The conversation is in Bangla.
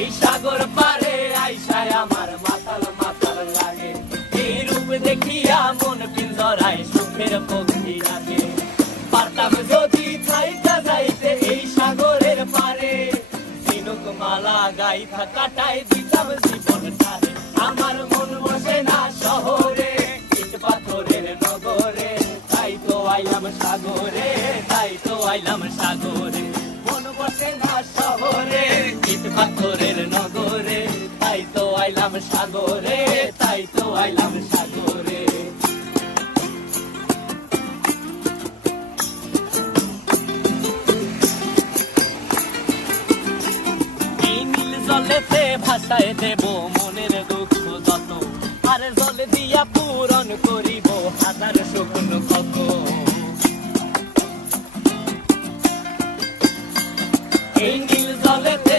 এই সাগর পারে আইসায় আমার মাতাল মাতাল লাগে। এই রূপ দেখিয়া মন পিঞ্জরায় সুখের পক্ষী ডাকে। পারতাম যদি থাইকা যাইতে এই সাগরের পারে, ঝিনুক মালা গাইথা কাটায় দিতাম জীবনটারে। আমার মন বসে না শহরে, ইট পাথরের নগরে, তাই তো আইলাম সাগরে, তাই তো আইলাম সাগরে। মন বসে না শহরে, ইট পাথরের নগরে, তাই তো আইলাম সাগরে, তাই তো আইলাম সাগরে। এই নীল জলেতে ভাসায় দেব মনের দুঃখ যত, আর জল দিয়া পূরণ করিব হাজার শুকনো ক্ষত। এই নীল জলেতে